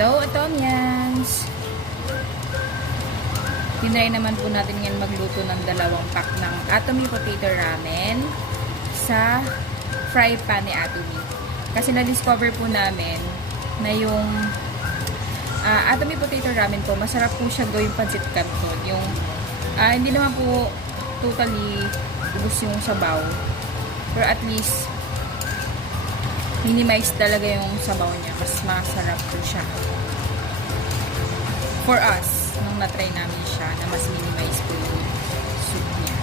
Hello, Atomians! Tinry naman po natin ngayon magluto ng dalawang pack ng Atomy Potato Ramen sa fry pan ni Atomy. Kasi na-discover po namin na yung Atomy Potato Ramen po, masarap po siya gawing pancit canton. Yung hindi naman po totally ubos yung sabaw. Pero at least minimize talaga yung sabaw niya. Mas masarap po siya. For us, nung na-try namin siya, na mas minimize po yung soup niya.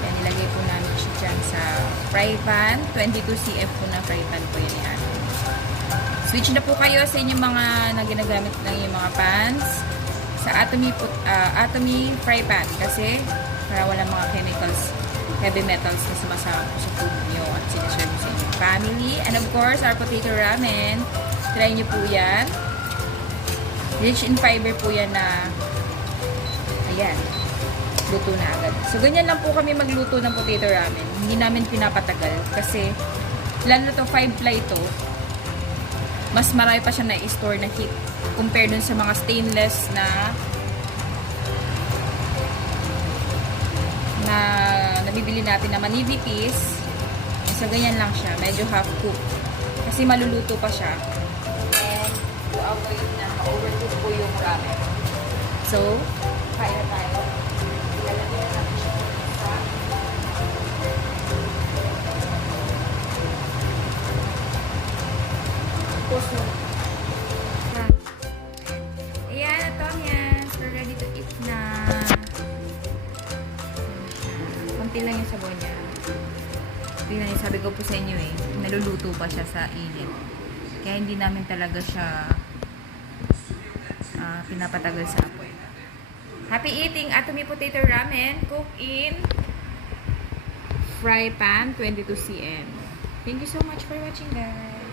Kaya nilagay po namin siya dyan sa fry pan. 22 cf po na fry pan po yan yan. Switch na po kayo sa inyong mga na ginagamit ng yung mga pans sa Atomy fry pan. Kasi para walang mga chemicals, heavy metals na sumasama po sa food nyo at sinaserve sa inyong family. And of course, our potato ramen. Try nyo po yan. Rich in fiber po yan na ayan, luto na agad. So, ganyan lang po kami magluto ng potato ramen. Hindi namin pinapatagal kasi lalo to 5-ply to, mas marami pa siya na-store na heat compare dun sa mga stainless na nabibili natin na manipis. So, ganyan lang siya. Medyo half cooked. Kasi maluluto pa siya. And to avoid na ma-overcook po yung ramen. So, kaya tayo. Ilalagay na natin siya sa puso. Ayan, Atomians. We're ready to eat na. Konti lang yung sabaw niya. Tingnan niyo, sabi ko po sa inyo naluluto pa siya sa init. Kaya hindi namin talaga siya pinapatagal sa apoy. Happy eating Atomy Potato Ramen cooked in fry pan 22 cm. Thank you so much for watching, guys.